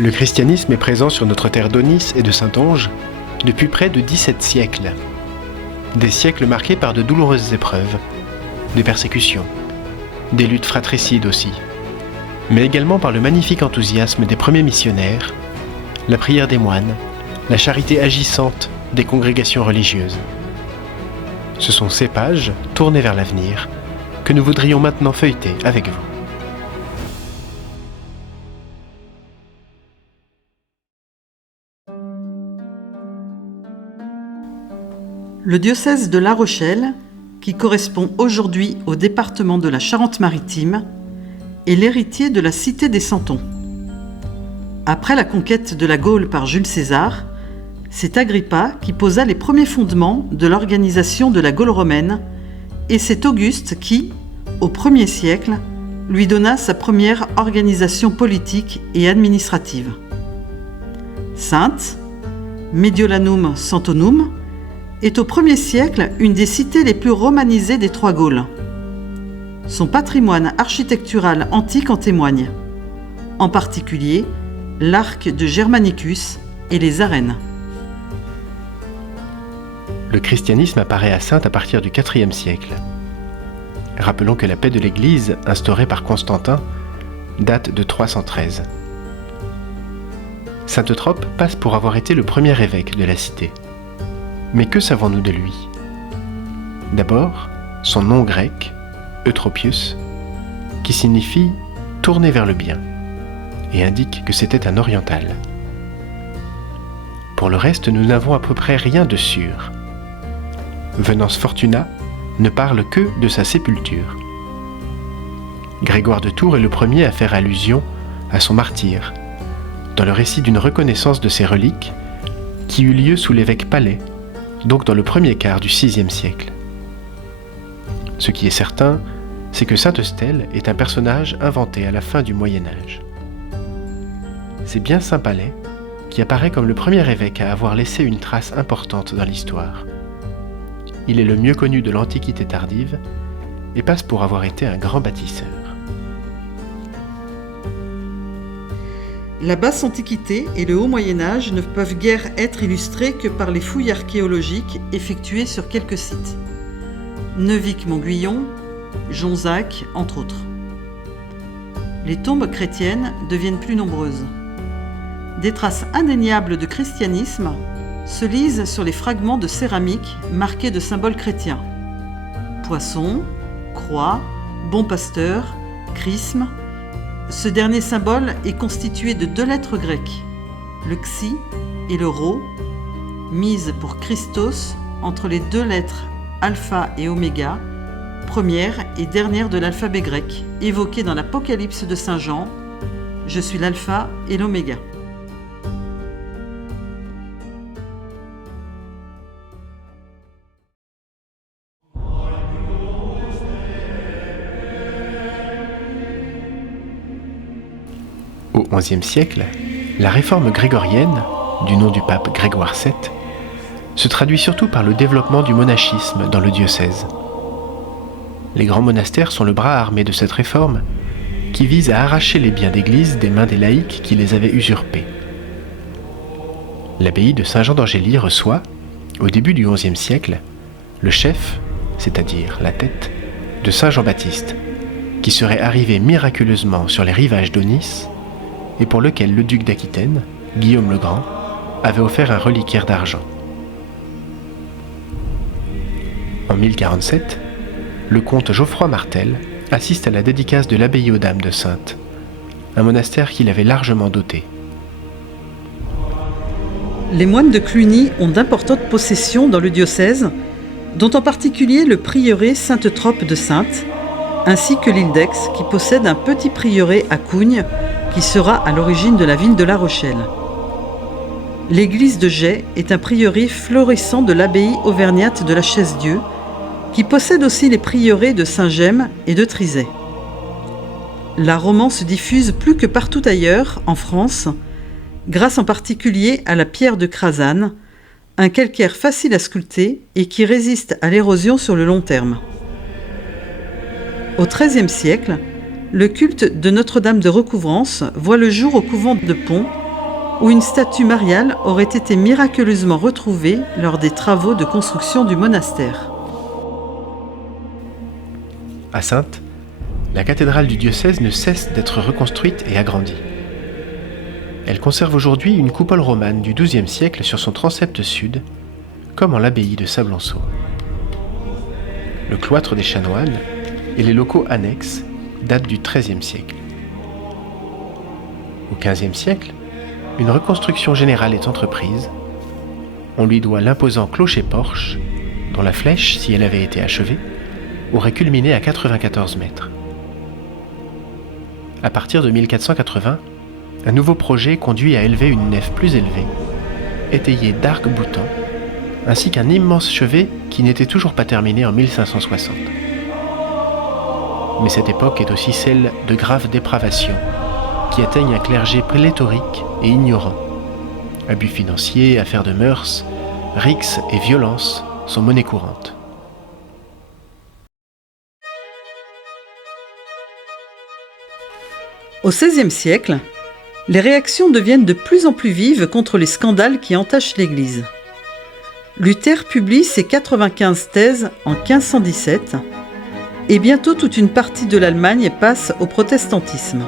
Le christianisme est présent sur notre terre d'Aunis et de Saintonge depuis près de 17 siècles. Des siècles marqués par de douloureuses épreuves, des persécutions, des luttes fratricides aussi, mais également par le magnifique enthousiasme des premiers missionnaires, la prière des moines, la charité agissante des congrégations religieuses. Ce sont ces pages, tournées vers l'avenir, que nous voudrions maintenant feuilleter avec vous. Le diocèse de La Rochelle, qui correspond aujourd'hui au département de la Charente-Maritime, est l'héritier de la cité des Santons. Après la conquête de la Gaule par Jules César, c'est Agrippa qui posa les premiers fondements de l'organisation de la Gaule romaine, et c'est Auguste qui, au 1er siècle, lui donna sa première organisation politique et administrative. Sainte, Mediolanum Santonum, est au 1er siècle une des cités les plus romanisées des trois Gaules. Son patrimoine architectural antique en témoigne, en particulier l'arc de Germanicus et les arènes. Le christianisme apparaît à Saintes à partir du IVe siècle. Rappelons que la paix de l'Église, instaurée par Constantin, date de 313. Saint Eutrope passe pour avoir été le premier évêque de la cité. Mais que savons-nous de lui ? D'abord, son nom grec, Eutropius, qui signifie « tourner vers le bien » et indique que c'était un oriental. Pour le reste, nous n'avons à peu près rien de sûr. Venance Fortuna ne parle que de sa sépulture. Grégoire de Tours est le premier à faire allusion à son martyre, dans le récit d'une reconnaissance de ses reliques qui eut lieu sous l'évêque Palais, donc dans le premier quart du VIe siècle. Ce qui est certain, c'est que Sainte Eustelle est un personnage inventé à la fin du Moyen Âge. C'est bien Saint Palais qui apparaît comme le premier évêque à avoir laissé une trace importante dans l'histoire. Il est le mieux connu de l'Antiquité tardive et passe pour avoir été un grand bâtisseur. La basse Antiquité et le Haut Moyen Âge ne peuvent guère être illustrés que par les fouilles archéologiques effectuées sur quelques sites. Neuvic-Montguyon, Jonzac, entre autres. Les tombes chrétiennes deviennent plus nombreuses. Des traces indéniables de christianisme se lisent sur les fragments de céramique marqués de symboles chrétiens. Poisson, croix, bon pasteur, chrisme. Ce dernier symbole est constitué de 2 lettres grecques, le xi et le rho, mises pour Christos entre les 2 lettres alpha et oméga, première et dernière de l'alphabet grec, évoquée dans l'Apocalypse de Saint Jean, « Je suis l'alpha et l'oméga ». Au XIe siècle, la réforme grégorienne, du nom du pape Grégoire VII, se traduit surtout par le développement du monachisme dans le diocèse. Les grands monastères sont le bras armé de cette réforme qui vise à arracher les biens d'église des mains des laïcs qui les avaient usurpés. L'abbaye de Saint-Jean d'Angély reçoit, au début du XIe siècle, le chef, c'est-à-dire la tête, de Saint Jean-Baptiste, qui serait arrivé miraculeusement sur les rivages d'Aunis et pour lequel le duc d'Aquitaine, Guillaume le Grand, avait offert un reliquaire d'argent. En 1047, le comte Geoffroy Martel assiste à la dédicace de l'abbaye aux Dames de Saintes, un monastère qu'il avait largement doté. Les moines de Cluny ont d'importantes possessions dans le diocèse, dont en particulier le prieuré Sainte-Eutrope de Saintes, ainsi que l'île d'Aix, qui possède un petit prieuré à Cougnes, qui sera à l'origine de la ville de La Rochelle. L'église de Jais est un prieuré florissant de l'abbaye auvergnate de la Chaise-Dieu, qui possède aussi les prieurés de Saint-Gemme et de Trizay. La romance se diffuse plus que partout ailleurs, en France, grâce en particulier à la pierre de Crasane, un calcaire facile à sculpter et qui résiste à l'érosion sur le long terme. Au XIIIe siècle, le culte de Notre-Dame de Recouvrance voit le jour au couvent de Pont, où une statue mariale aurait été miraculeusement retrouvée lors des travaux de construction du monastère. À Saintes, la cathédrale du diocèse ne cesse d'être reconstruite et agrandie. Elle conserve aujourd'hui une coupole romane du XIIe siècle sur son transept sud, comme en l'abbaye de Sablonceau. Le cloître des chanoines et les locaux annexes datent du XIIIe siècle. Au XVe siècle, une reconstruction générale est entreprise. On lui doit l'imposant clocher-porche, dont la flèche, si elle avait été achevée, aurait culminé à 94 mètres. À partir de 1480, un nouveau projet conduit à élever une nef plus élevée, étayée d'arcs-boutants, ainsi qu'un immense chevet qui n'était toujours pas terminé en 1560. Mais cette époque est aussi celle de graves dépravations, qui atteignent un clergé pléthorique et ignorant. Abus financiers, affaires de mœurs, rixes et violences sont monnaie courante. Au XVIe siècle, les réactions deviennent de plus en plus vives contre les scandales qui entachent l'Église. Luther publie ses 95 thèses en 1517 et bientôt toute une partie de l'Allemagne passe au protestantisme.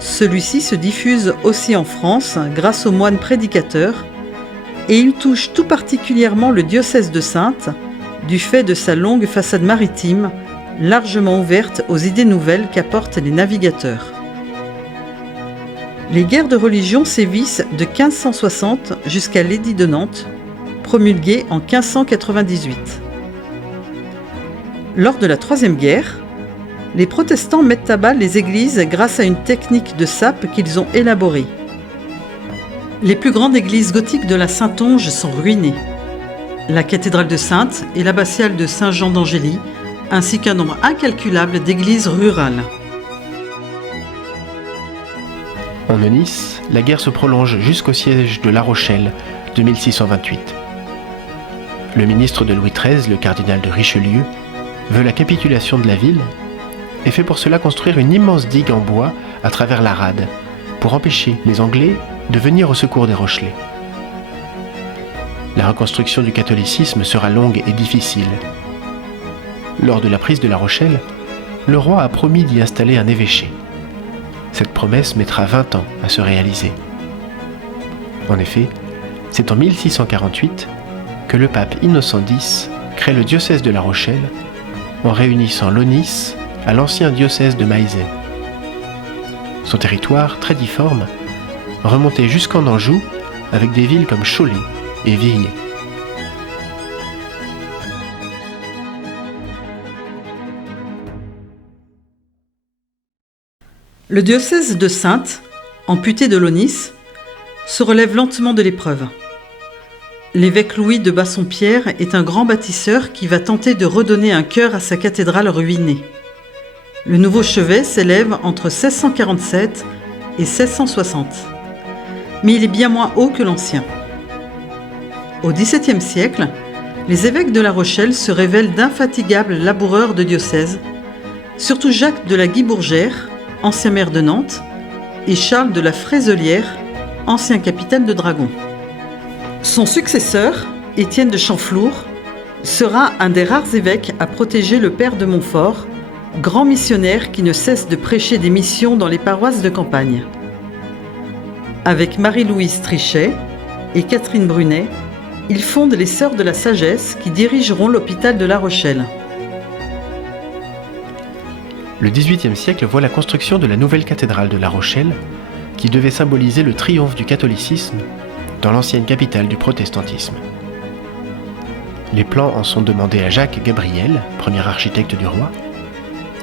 Celui-ci se diffuse aussi en France grâce aux moines prédicateurs et il touche tout particulièrement le diocèse de Saintes du fait de sa longue façade maritime largement ouverte aux idées nouvelles qu'apportent les navigateurs. Les guerres de religion sévissent de 1560 jusqu'à l'édit de Nantes, promulgué en 1598. Lors de la Troisième Guerre, les protestants mettent à bas les églises grâce à une technique de sape qu'ils ont élaborée. Les plus grandes églises gothiques de la Saintonge sont ruinées. La cathédrale de Saintes et l'abbatiale de Saint-Jean d'Angély, ainsi qu'un nombre incalculable d'églises rurales. En Eunice, la guerre se prolonge jusqu'au siège de La Rochelle de 1628. Le ministre de Louis XIII, le cardinal de Richelieu, veut la capitulation de la ville et fait pour cela construire une immense digue en bois à travers la rade pour empêcher les Anglais de venir au secours des Rochelais. La reconstruction du catholicisme sera longue et difficile. Lors de la prise de La Rochelle, le roi a promis d'y installer un évêché. Cette promesse mettra 20 ans à se réaliser. En effet, c'est en 1648 que le pape Innocent X crée le diocèse de La Rochelle en réunissant l'Aunis à l'ancien diocèse de Maillezais. Son territoire, très difforme, remontait jusqu'en Anjou avec des villes comme Cholet et Virier. Le diocèse de Saintes, amputé de l'Aunis, se relève lentement de l'épreuve. L'évêque Louis de Bassompierre est un grand bâtisseur qui va tenter de redonner un cœur à sa cathédrale ruinée. Le nouveau chevet s'élève entre 1647 et 1660, mais il est bien moins haut que l'ancien. Au XVIIe siècle, les évêques de La Rochelle se révèlent d'infatigables laboureurs de diocèse, surtout Jacques de la Guibourgère, ancien maire de Nantes, et Charles de la Frézelière, ancien capitaine de dragons. Son successeur, Étienne de Champflour, sera un des rares évêques à protéger le père de Montfort, grand missionnaire qui ne cesse de prêcher des missions dans les paroisses de campagne. Avec Marie-Louise Trichet et Catherine Brunet, ils fondent les Sœurs de la Sagesse qui dirigeront l'hôpital de La Rochelle. Le XVIIIe siècle voit la construction de la nouvelle cathédrale de La Rochelle, qui devait symboliser le triomphe du catholicisme dans l'ancienne capitale du protestantisme. Les plans en sont demandés à Jacques Gabriel, premier architecte du roi,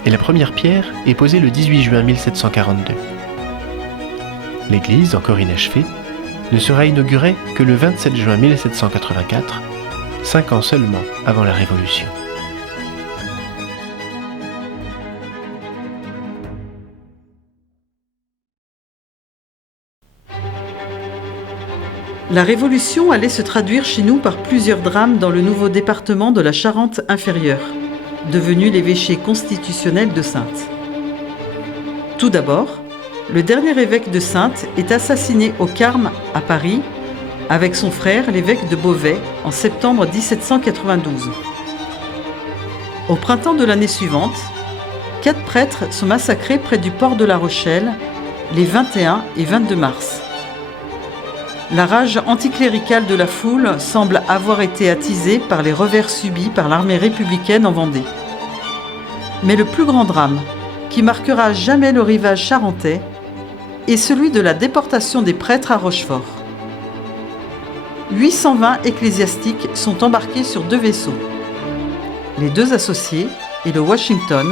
et la première pierre est posée le 18 juin 1742. L'église, encore inachevée, ne sera inaugurée que le 27 juin 1784, 5 ans seulement avant la Révolution. La Révolution allait se traduire chez nous par plusieurs drames dans le nouveau département de la Charente-Inférieure, devenu l'évêché constitutionnel de Saintes. Tout d'abord, le dernier évêque de Saintes est assassiné au Carme à Paris avec son frère, l'évêque de Beauvais, en septembre 1792. Au printemps de l'année suivante, 4 prêtres sont massacrés près du port de La Rochelle les 21 et 22 mars. La rage anticléricale de la foule semble avoir été attisée par les revers subis par l'armée républicaine en Vendée. Mais le plus grand drame, qui marquera à jamais le rivage charentais, est celui de la déportation des prêtres à Rochefort. 820 ecclésiastiques sont embarqués sur 2 vaisseaux, les 2 associés et le Washington,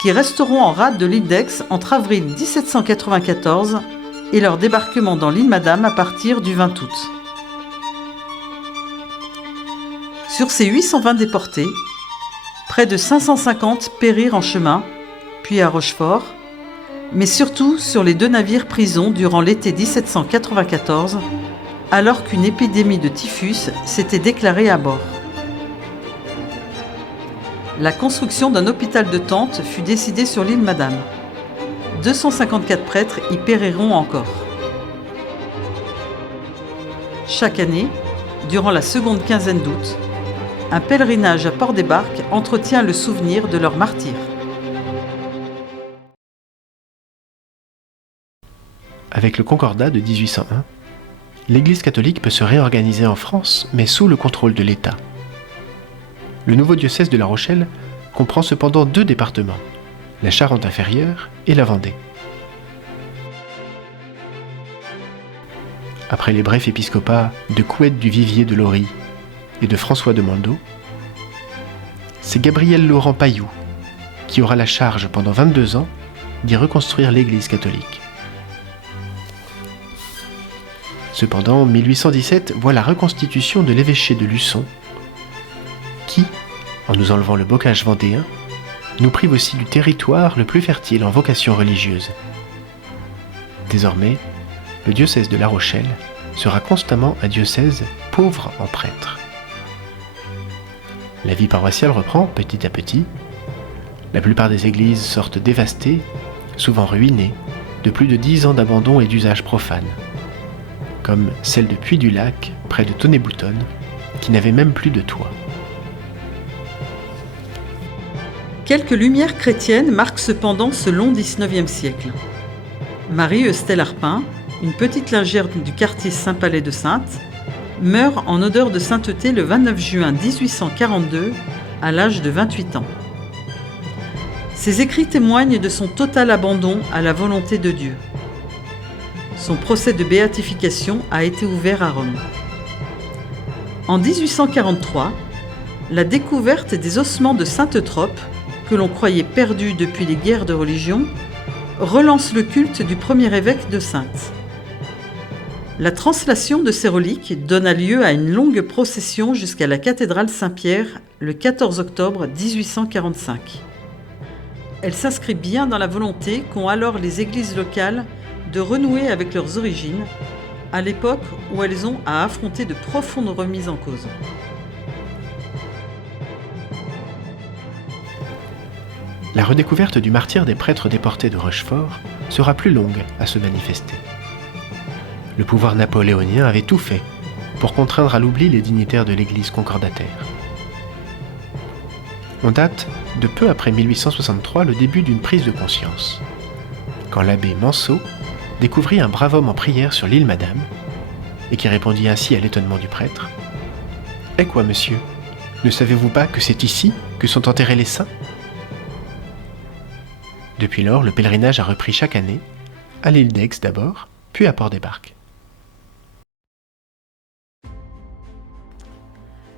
qui resteront en rade de l'île d'Aix entre avril 1794 et leur débarquement dans l'île Madame à partir du 20 août. Sur ces 820 déportés, près de 550 périrent en chemin, puis à Rochefort, mais surtout sur les 2 navires prisons durant l'été 1794, alors qu'une épidémie de typhus s'était déclarée à bord. La construction d'un hôpital de tentes fut décidée sur l'île Madame. 254 prêtres y périront encore. Chaque année, durant la seconde quinzaine d'août, un pèlerinage à Port-des-Barques entretient le souvenir de leurs martyrs. Avec le Concordat de 1801, l'Église catholique peut se réorganiser en France, mais sous le contrôle de l'État. Le nouveau diocèse de La Rochelle comprend cependant 2 départements, la Charente-Inférieure et la Vendée. Après les brefs épiscopats de Couette du Vivier de Laurie et de François de Mandeau, c'est Gabriel Laurent Pailloux qui aura la charge pendant 22 ans d'y reconstruire l'Église catholique. Cependant, 1817 voit la reconstitution de l'évêché de Luçon qui, en nous enlevant le bocage vendéen, nous prive aussi du territoire le plus fertile en vocation religieuse. Désormais, le diocèse de La Rochelle sera constamment un diocèse pauvre en prêtres. La vie paroissiale reprend petit à petit. La plupart des églises sortent dévastées, souvent ruinées, de plus de 10 ans d'abandon et d'usage profane, comme celle de Puy-du-Lac, près de Tonnay-Boutonne, qui n'avait même plus de toit. Quelques lumières chrétiennes marquent cependant ce long XIXe siècle. Marie-Eustelle Arpin, une petite lingère du quartier Saint-Palais de Saintes, meurt en odeur de sainteté le 29 juin 1842, à l'âge de 28 ans. Ses écrits témoignent de son total abandon à la volonté de Dieu. Son procès de béatification a été ouvert à Rome. En 1843, la découverte des ossements de saint Eutrope, que l'on croyait perdus depuis les guerres de religion, relance le culte du premier évêque de Saintes. La translation de ces reliques donna lieu à une longue procession jusqu'à la cathédrale Saint-Pierre le 14 octobre 1845. Elle s'inscrit bien dans la volonté qu'ont alors les églises locales de renouer avec leurs origines, à l'époque où elles ont à affronter de profondes remises en cause. La redécouverte du martyre des prêtres déportés de Rochefort sera plus longue à se manifester. Le pouvoir napoléonien avait tout fait pour contraindre à l'oubli les dignitaires de l'Église concordataire. On date de peu après 1863 le début d'une prise de conscience, quand l'abbé Manceau découvrit un brave homme en prière sur l'île Madame, et qui répondit ainsi à l'étonnement du prêtre : « Eh quoi, monsieur, ne savez-vous pas que c'est ici que sont enterrés les saints ?» Depuis lors, le pèlerinage a repris chaque année, à l'île d'Aix d'abord, puis à Port-des-Barques.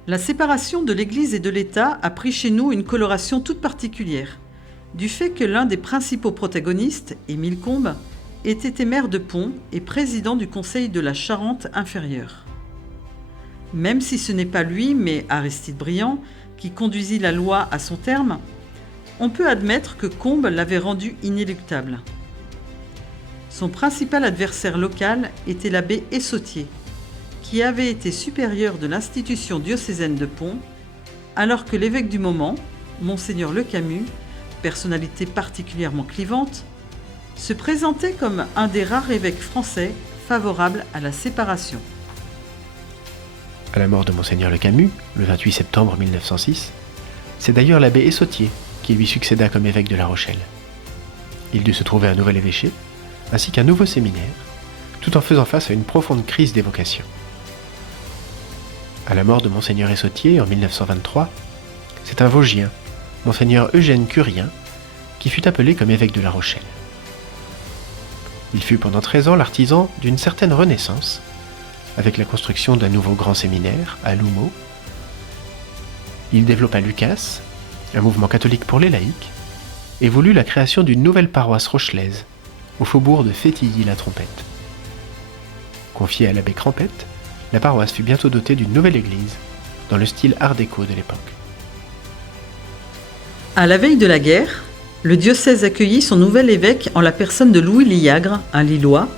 La séparation de l'Église et de l'État a pris chez nous une coloration toute particulière, du fait que l'un des principaux protagonistes, Émile Combes, ait été maire de Pont et président du conseil de la Charente-Inférieure. Même si ce n'est pas lui, mais Aristide Briand, qui conduisit la loi à son terme, on peut admettre que Combes l'avait rendu inéluctable. Son principal adversaire local était l'abbé Essotier, qui avait été supérieur de l'institution diocésaine de Pont, alors que l'évêque du moment, Monseigneur Le Camus, personnalité particulièrement clivante, se présentait comme un des rares évêques français favorables à la séparation. À la mort de Monseigneur Le Camus, le 28 septembre 1906, c'est d'ailleurs l'abbé Essottier qui lui succéda comme évêque de La Rochelle. Il dut se trouver un nouvel évêché, ainsi qu'un nouveau séminaire, tout en faisant face à une profonde crise des vocations. À la mort de Monseigneur Essottier en 1923, c'est un Vosgien, Monseigneur Eugène Curien, qui fut appelé comme évêque de La Rochelle. Il fut pendant 13 ans l'artisan d'une certaine renaissance, avec la construction d'un nouveau grand séminaire à Loumeau. Il développa l'UCAS, un mouvement catholique pour les laïcs, et voulut la création d'une nouvelle paroisse rochelaise, au faubourg de Fétilly-la-Trompette. Confiée à l'abbé Crampette, la paroisse fut bientôt dotée d'une nouvelle église, dans le style art déco de l'époque. À la veille de la guerre, le diocèse accueillit son nouvel évêque en la personne de Louis Liagre, un Lillois,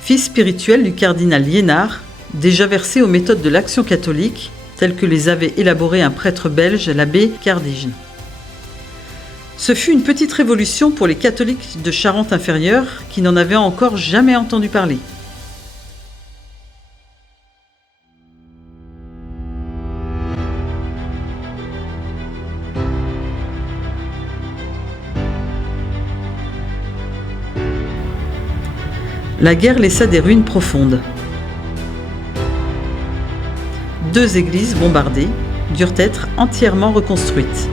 fils spirituel du cardinal Liénard, déjà versé aux méthodes de l'Action catholique, telles que les avait élaborées un prêtre belge, l'abbé Cardigne. Ce fut une petite révolution pour les catholiques de Charente-Inférieure qui n'en avaient encore jamais entendu parler. La guerre laissa des ruines profondes. 2 églises bombardées durent être entièrement reconstruites.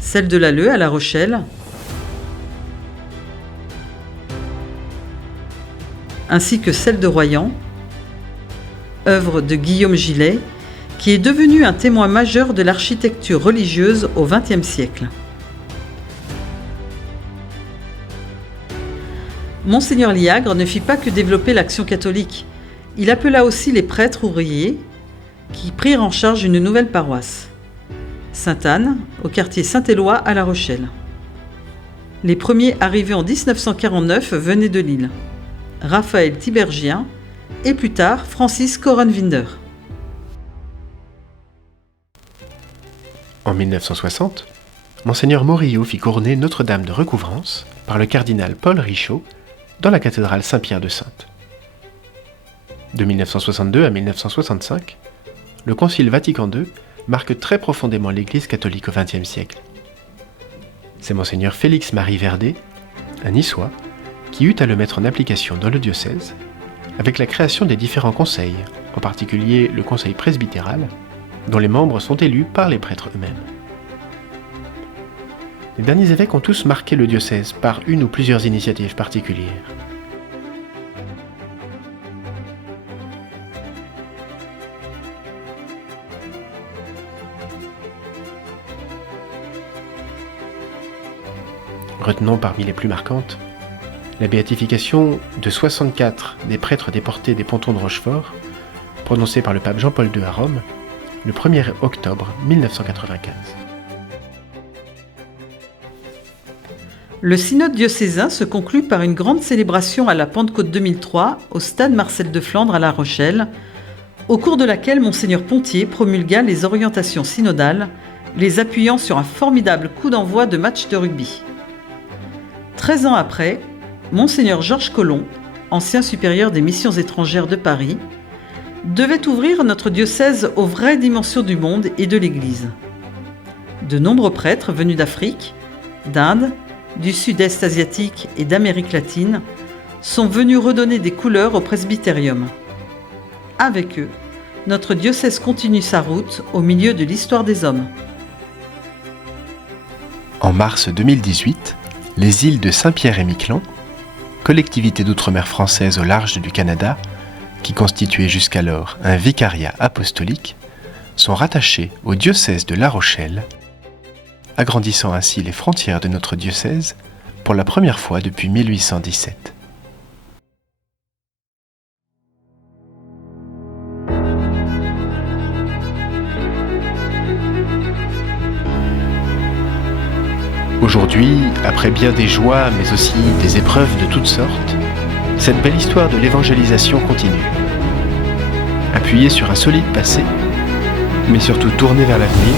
Celle de l'Alleu à La Rochelle, ainsi que celle de Royan, œuvre de Guillaume Gillet, qui est devenu un témoin majeur de l'architecture religieuse au XXe siècle. Monseigneur Liagre ne fit pas que développer l'Action catholique. Il appela aussi les prêtres ouvriers qui prirent en charge une nouvelle paroisse, Sainte-Anne, au quartier Saint-Éloi à La Rochelle. Les premiers arrivés en 1949 venaient de Lille, Raphaël Tibergien et plus tard Francis Korenwinder. En 1960, Monseigneur Morillo fit couronner Notre-Dame de Recouvrance par le cardinal Paul Richaud dans la cathédrale Saint-Pierre de Saintes. De 1962 à 1965, le Concile Vatican II marque très profondément l'Église catholique au XXe siècle. C'est Monseigneur Félix-Marie Verdet, un Niçois, qui eut à le mettre en application dans le diocèse, avec la création des différents conseils, en particulier le conseil presbytéral, dont les membres sont élus par les prêtres eux-mêmes. Les derniers évêques ont tous marqué le diocèse par une ou plusieurs initiatives particulières. Retenons parmi les plus marquantes la béatification de 64 des prêtres déportés des pontons de Rochefort, prononcée par le pape Jean-Paul II à Rome, le 1er octobre 1995. Le synode diocésain se conclut par une grande célébration à la Pentecôte 2003 au stade Marcel de Flandre à La Rochelle, au cours de laquelle Monseigneur Pontier promulgua les orientations synodales, les appuyant sur un formidable coup d'envoi de match de rugby. 13 ans après, Monseigneur Georges Collomb, ancien supérieur des missions étrangères de Paris, devait ouvrir notre diocèse aux vraies dimensions du monde et de l'Église. De nombreux prêtres venus d'Afrique, d'Inde, du Sud-Est asiatique et d'Amérique latine sont venus redonner des couleurs au presbytérium. Avec eux, notre diocèse continue sa route au milieu de l'histoire des hommes. En mars 2018, les îles de Saint-Pierre et Miquelon, collectivité d'outre-mer française au large du Canada, qui constituait jusqu'alors un vicariat apostolique, sont rattachées au diocèse de La Rochelle, agrandissant ainsi les frontières de notre diocèse pour la première fois depuis 1817. Aujourd'hui, après bien des joies mais aussi des épreuves de toutes sortes, cette belle histoire de l'évangélisation continue. Appuyée sur un solide passé, mais surtout tournée vers l'avenir,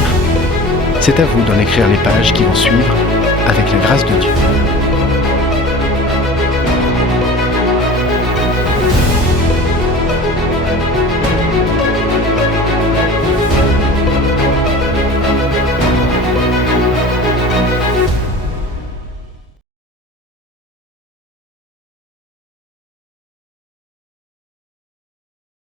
c'est à vous d'en écrire les pages qui vont suivre avec la grâce de Dieu.